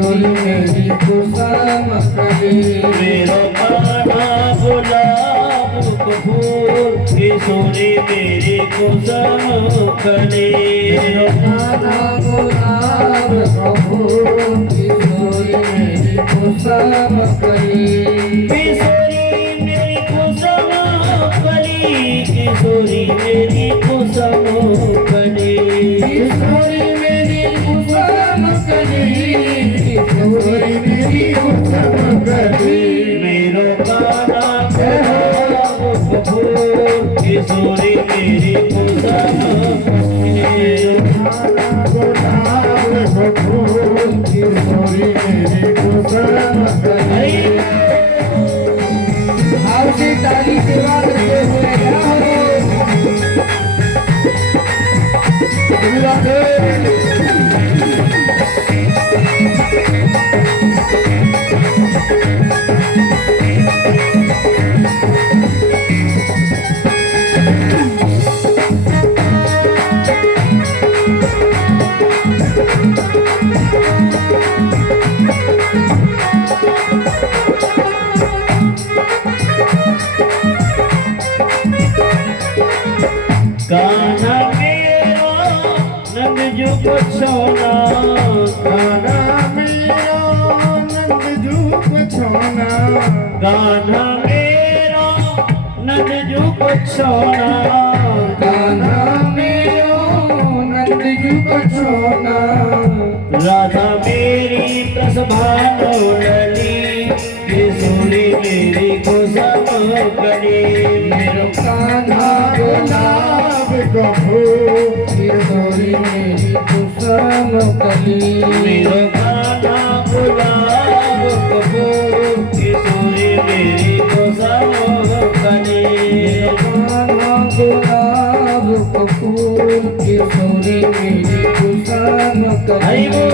किशोरी मेरी कुसुम कली। मेरो कान्हा गुलाब फूल किशोरी मेरी कुसुम कली। मेरो कान्हा गुलाब फूल किशोरी मेरी कुसुम कली। किशोरी मेरी कुसुम कली किशोरी मेरी कुसुम कली। किशोरी मेरी कुसुम कली किशोरी मेरी कुसुम कली। मेरो कान्हा गुलाब फूल किशोरी मेरी कुसुम मेरो कान्हा गुलाब फूल किशोरी मेरी कुसुम कली। आपसी ताली सेवा करते हुए कान्हा मेरो नंद जो पछोना। कान्हा मेरो नंद जो पछोना। कान्हा मेरो नंद जो पछोना। कान्हा मेरो नंद जो पछोना। राधा मेरी प्रसभानो लली किशोरी मेरी कुसुम कली। मेरो कान्हा गुलाब फूल किशोरी मेरी कुसुम कली। मेरो कान्हा गुलाब फूल किशोरी मेरी कुसुम कली। मेरो कान्हा गुलाब फूल किशोरी मेरी कुसुम हरि कली।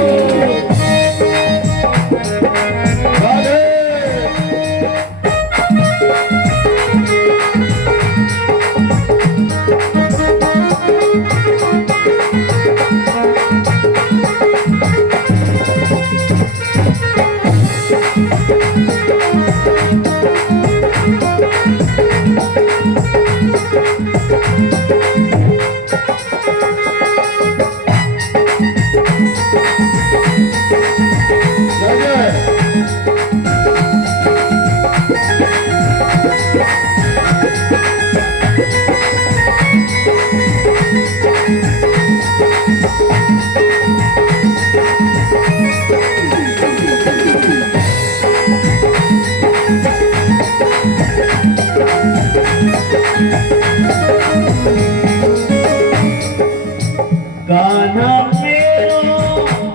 कान्हा मेरो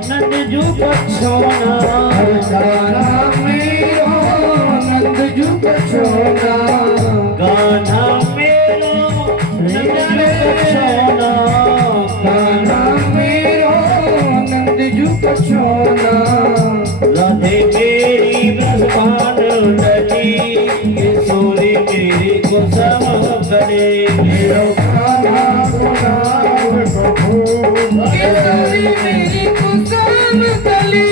नंद जो पछोना। कान्हा मेरो नंद जो पछोना। कान्हा मेरो नंद जो पछोना। कान्हा मेरो नंद जो पछोना। राधे मेरी ब्रजभान लली किशोरी मेरी कुसुम कली। मेरो कान्हा गुलाब फूल किशोरी मेरी कुसुम कली।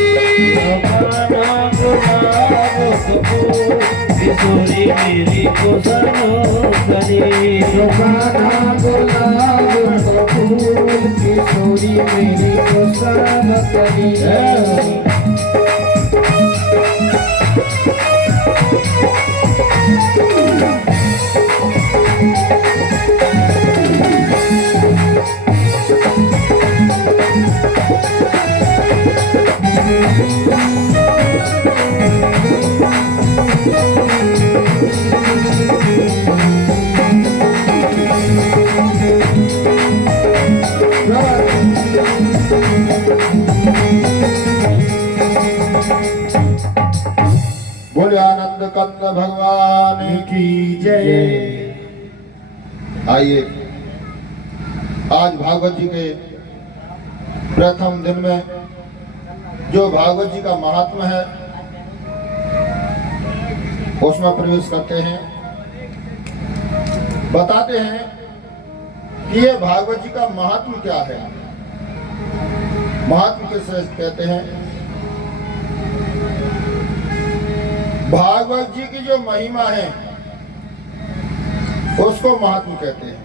कान्हा गुलाब फूल किशोरी मेरी कुसुम कली। कान्हा गुलाब फूल किशोरी मेरी कुसुम कली। बोले आनंद कंद भगवान की जय। आइए आज भागवत जी के प्रथम दिन में जो भागवत जी का महात्मा है उसमें प्रवेश करते हैं। बताते हैं कि ये भागवत जी का महात्मा क्या है। महात्मा किसे कहते हैं की जो महिमा है उसको महात्म कहते हैं।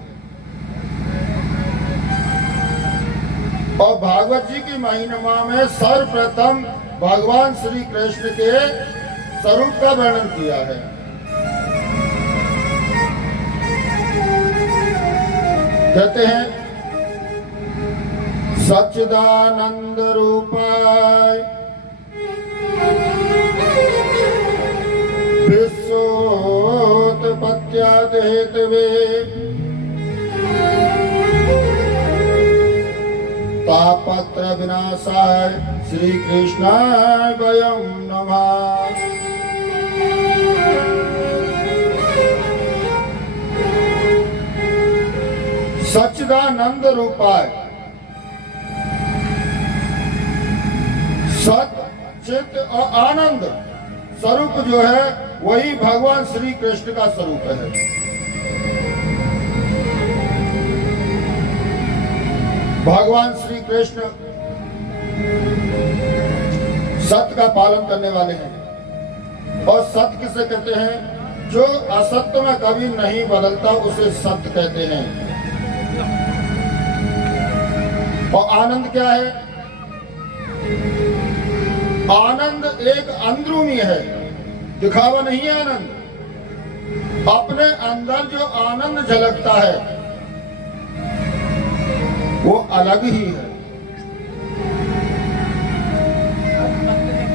और भागवत जी की महिमा में सर्वप्रथम भगवान श्री कृष्ण के स्वरूप का वर्णन किया है। कहते हैं सच्चिदानंद रूपाय विश्वोत्पत्त्यादिहेतवे तापत्र विनाशाय श्री कृष्णाय वयं नमः। सच्चिदानंद रूपाय, सत चित और आनंद स्वरूप जो है वही भगवान श्री कृष्ण का स्वरूप है। भगवान श्री कृष्ण सत्य का पालन करने वाले हैं। और सत्य किसे कहते हैं? जो असत्य में कभी नहीं बदलता उसे सत्य कहते हैं। और आनंद क्या है? आनंद एक अंदरूनी है, दिखावा नहीं है। आनंद अपने अंदर जो आनंद झलकता है वो अलग ही है।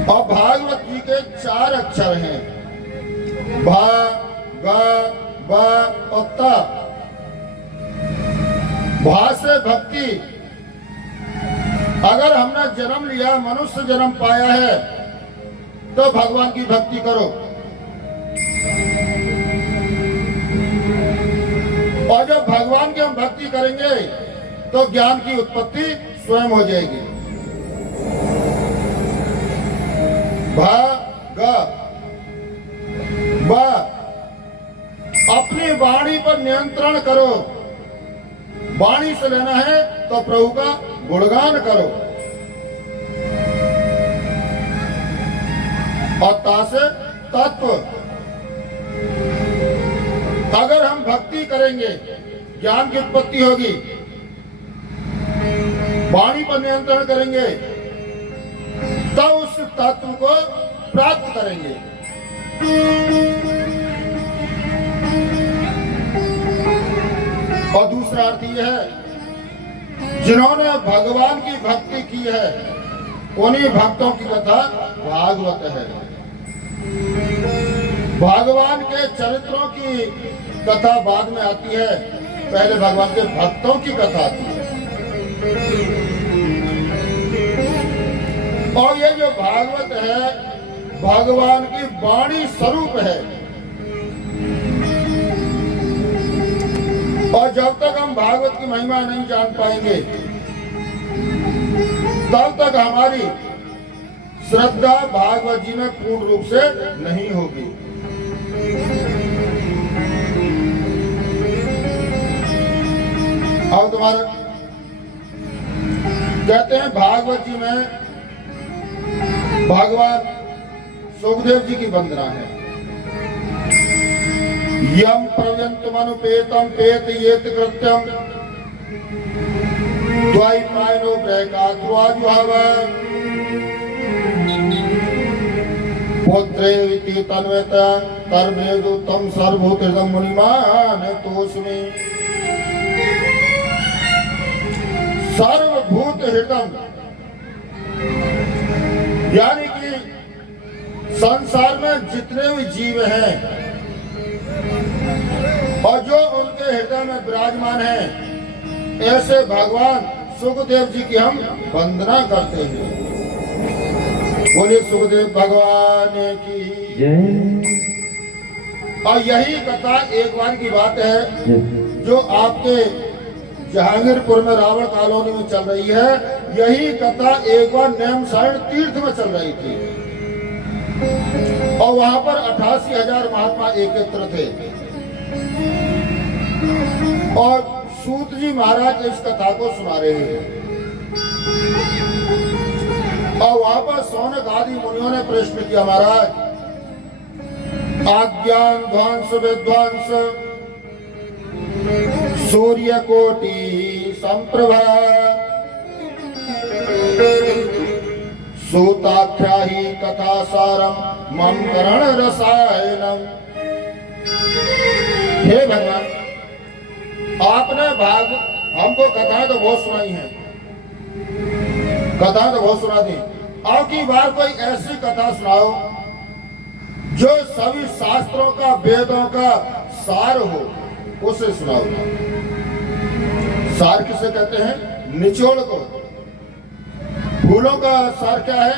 और भागवत जी के 4 अक्षर हैं, भा, गा, बा और ता। भा से भक्ति। अगर हमने जन्म लिया, मनुष्य जन्म पाया है, तो भगवान की भक्ति करो। और जब भगवान की हम भक्ति करेंगे तो ज्ञान की उत्पत्ति स्वयं हो जाएगी। भा, गा, बा। अपनी वाणी पर नियंत्रण करो। वाणी से लेना है तो प्रभु का गुणगान करो। और ता से तत्व। अगर हम भक्ति करेंगे ज्ञान की उत्पत्ति होगी। वाणी पर नियंत्रण करेंगे तब उस तत्व को प्राप्त करेंगे। और दूसरा अर्थ यह है, जिन्होंने भगवान की भक्ति की है उन्हीं भक्तों की कथा भागवत है। भगवान के चरित्रों की कथा बाद में आती है, पहले भगवान के भक्तों की कथा आती है। और ये जो भागवत है भगवान की वाणी स्वरूप है। और जब तक हम भागवत की महिमा नहीं जान पाएंगे तब तक हमारी श्रद्धा भागवत जी में पूर्ण रूप से नहीं होगी। अब तुम्हारा कहते हैं भागवत जी में भगवान सुखदेव जी की वंदना है। यम प्रव्यंतमनुपेतम पेत येत कृत्यम द्वैपायनो प्रैकाद्वाजुहव पुत्रेति तन्वत तर्मेदु तम सर्वभूतम मुनिमान तोस्मि। सर्वभूत हृदम यानी कि संसार में जितने भी जीव हैं और जो उनके हृदय में विराजमान हैं, ऐसे भगवान सुखदेव जी की हम वंदना करते हैं। बोलिए सुखदेव भगवान की जय। और यही कथा एक बार की बात है जो आपके जहांगीरपुर में रावण कॉलोनी में चल रही है। यही कथा एक बार नेमसारण तीर्थ में चल रही थी और वहां पर 88,000 महात्मा एकत्र थे। और सूत जी महाराज इस कथा को सुना रहे हैं। और वहां पर सौनक आदि मुनियों ने प्रश्न किया, महाराज आज्ञान ध्वंस विध्वंस सूर्य कोटि संप्रभा सूताख्याही कथा सारम मम करण रसायनम। हे भगवान, आपने भाग हमको कथा तो बहुत सुनाई है, कथा तो बहुत सुना दी। अब की बार कोई ऐसी कथा सुनाओ जो सभी शास्त्रों का वेदों का सार हो, उसे सुनाओ। सार किसे कहते हैं? निचोड़ को। फूलों का सार क्या है?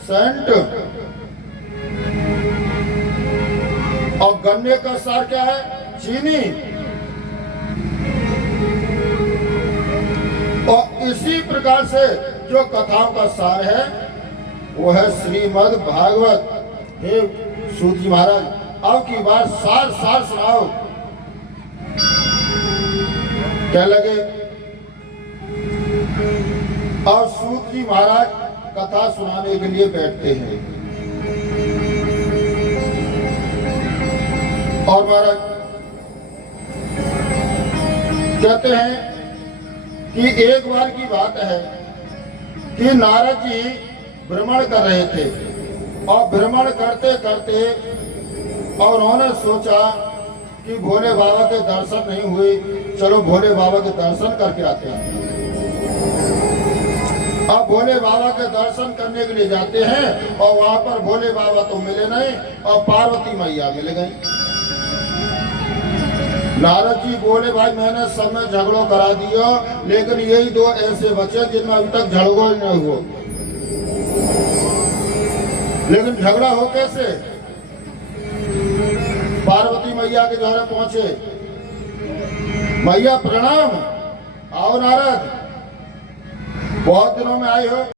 सेंट। और गन्ने का सार क्या है? चीनी। और इसी प्रकार से जो कथाओं का सार है वो है श्रीमद् भागवत। हे सूत जी महाराज, अब की बार सार सार सुनाओ। क्या लगे? और सूत जी महाराज कथा सुनाने के लिए बैठते हैं। और महाराज कहते हैं कि एक बार की बात है कि नारद जी भ्रमण कर रहे थे और भ्रमण करते करते और उन्होंने सोचा कि भोले बाबा के दर्शन नहीं हुए, चलो भोले बाबा के दर्शन करके आते हैं। अब भोले बाबा के दर्शन करने के लिए जाते हैं और वहां पर भोले बाबा तो मिले नहीं और पार्वती मैया मिल गई। नारद जी बोले, भाई मैंने सब में झगड़ो करा दिया, लेकिन यही दो ऐसे बचे जिनमें अभी तक झगड़ो नहीं हुआ। लेकिन झगड़ा हो कैसे? पार्वती मैया के द्वारा पहुंचे। मैया प्रणाम। आओ नारद, बहुत दिनों में आए हो।